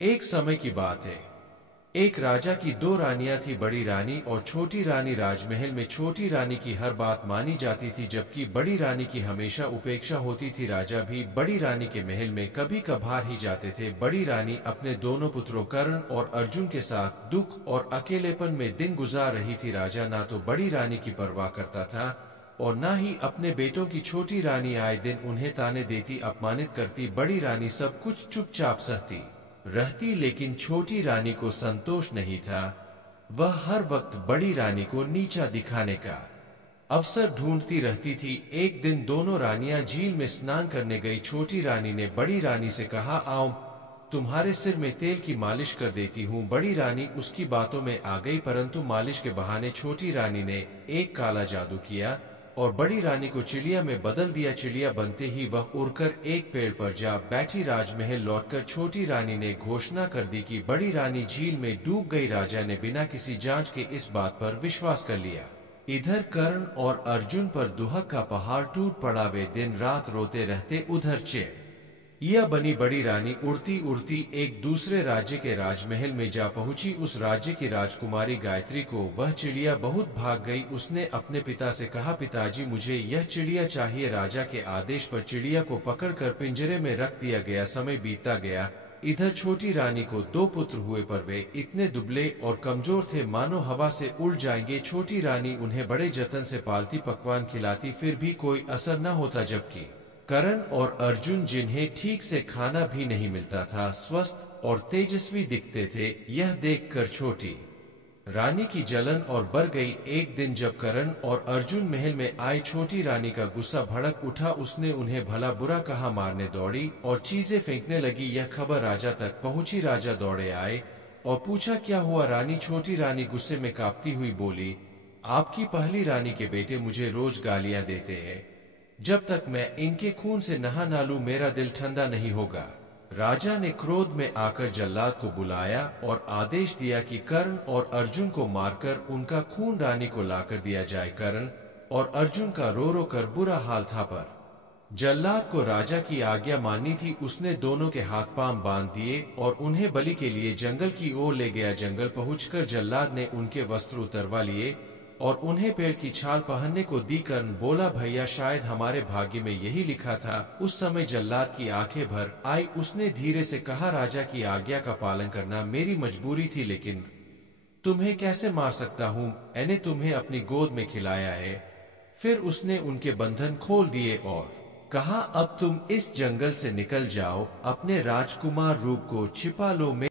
एक समय की बात है। एक राजा की दो रानियां थी, बड़ी रानी और छोटी रानी। राजमहल में छोटी रानी की हर बात मानी जाती थी, जबकि बड़ी रानी की हमेशा उपेक्षा होती थी। राजा भी बड़ी रानी के महल में कभी कभार ही जाते थे। बड़ी रानी अपने दोनों पुत्रों कर्ण और अर्जुन के साथ दुख और अकेलेपन में दिन गुजार रही थी। राजा ना तो बड़ी रानी की परवाह करता था और ना ही अपने बेटों की। छोटी रानी आए दिन उन्हें ताने देती, अपमानित करती। बड़ी रानी सब कुछ चुपचाप सहती रहती, लेकिन छोटी रानी को संतोष नहीं था। वह हर वक्त बड़ी रानी को नीचा दिखाने का अवसर ढूंढती रहती थी। एक दिन दोनों रानियां झील में स्नान करने गई। छोटी रानी ने बड़ी रानी से कहा, आओ तुम्हारे सिर में तेल की मालिश कर देती हूँ। बड़ी रानी उसकी बातों में आ गई, परंतु मालिश के बहाने छोटी रानी ने एक काला जादू किया और बड़ी रानी को चिड़िया में बदल दिया। चिड़िया बनते ही वह उड़कर एक पेड़ पर जा बैठी। राजमहल लौटकर छोटी रानी ने घोषणा कर दी कि बड़ी रानी झील में डूब गई। राजा ने बिना किसी जांच के इस बात पर विश्वास कर लिया। इधर कर्ण और अर्जुन पर दुहक का पहाड़ टूट पड़ा। वे दिन रात रोते रहते। उधर यह बनी बड़ी रानी उड़ती उड़ती एक दूसरे राज्य के राजमहल में जा पहुंची। उस राज्य की राजकुमारी गायत्री को वह चिड़िया बहुत भाग गई। उसने अपने पिता से कहा, पिताजी मुझे यह चिड़िया चाहिए। राजा के आदेश पर चिड़िया को पकड़कर पिंजरे में रख दिया गया। समय बीतता गया। इधर छोटी रानी को दो पुत्र हुए, पर वे इतने दुबले और कमजोर थे मानो हवा से उड़ जाएंगे। छोटी रानी उन्हें बड़े जतन से पालती, पकवान खिलाती, फिर भी कोई असर न होता। जबकि कर्ण और अर्जुन, जिन्हें ठीक से खाना भी नहीं मिलता था, स्वस्थ और तेजस्वी दिखते थे। यह देखकर छोटी रानी की जलन और बढ़ गई। एक दिन जब कर्ण और अर्जुन महल में आए, छोटी रानी का गुस्सा भड़क उठा। उसने उन्हें भला बुरा कहा, मारने दौड़ी और चीजें फेंकने लगी। यह खबर राजा तक पहुंची। राजा दौड़े आए और पूछा, क्या हुआ रानी? छोटी रानी गुस्से में कांपती हुई बोली, आपकी पहली रानी के बेटे मुझे रोज गालियां देते हैं। जब तक मैं इनके खून से नहा ना लूं मेरा दिल ठंडा नहीं होगा। राजा ने क्रोध में आकर जल्लाद को बुलाया और आदेश दिया कि कर्ण और अर्जुन को मारकर उनका खून रानी को लाकर दिया जाए। कर्ण और अर्जुन का रो रो कर बुरा हाल था, पर जल्लाद को राजा की आज्ञा माननी थी। उसने दोनों के हाथ पांव बांध दिए और उन्हें बलि के लिए जंगल की ओर ले गया। जंगल पहुंचकर जल्लाद ने उनके वस्त्र उतरवा लिए और उन्हें पेड़ की छाल पहनने को दी। कर्ण बोला, भैया शायद हमारे भाग्य में यही लिखा था। उस समय जल्लाद की आंखें भर आई। उसने धीरे से कहा, राजा की आज्ञा का पालन करना मेरी मजबूरी थी, लेकिन तुम्हें कैसे मार सकता हूँ? मैंने तुम्हें अपनी गोद में खिलाया है। फिर उसने उनके बंधन खोल दिए और कहा, अब तुम इस जंगल से निकल जाओ, अपने राजकुमार रूप को छिपा लो।